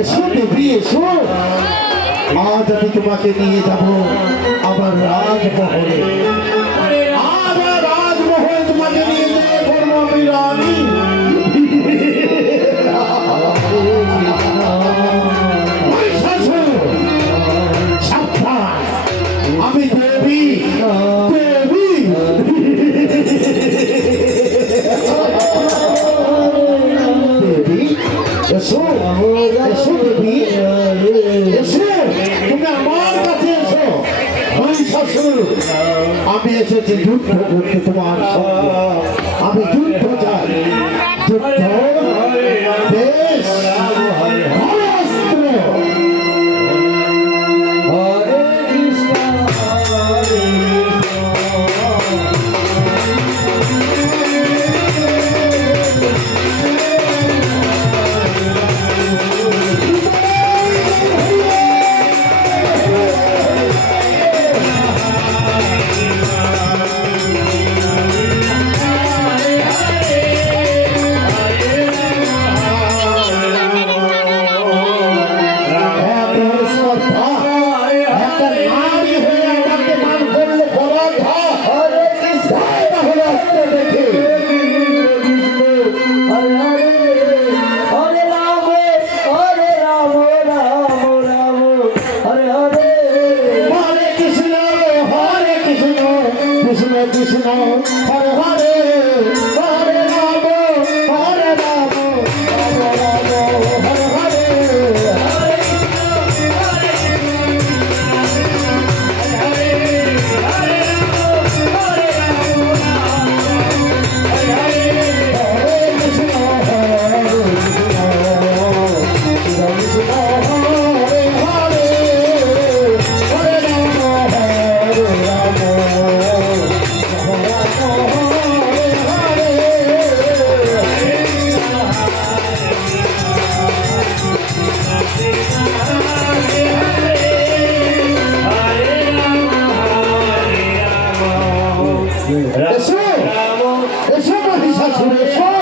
এসো দেবী এসো, আজ আমি তোমাকে নিয়ে যাব আমার রাজমহলে। আমার রাজমহলে তোমাকে নিয়ে যেতে করবো আমি রানী। সাবধান, আমি দেবী দেবী। দেবী এসো এসো দেবী এসো, তুমি আমার কাছে এসো। মহিষাসুর, আমি এসেছি যুদ্ধ করতে তোমার সঙ্গে। আমি যুদ্ধ চাই, যুদ্ধ বেশ অস্ত্র। কৃষ্ণ হরে হরে হরে রাম হরে রাম রাম রাম হরে হরে এসো এসো মহিষাসুর এসো।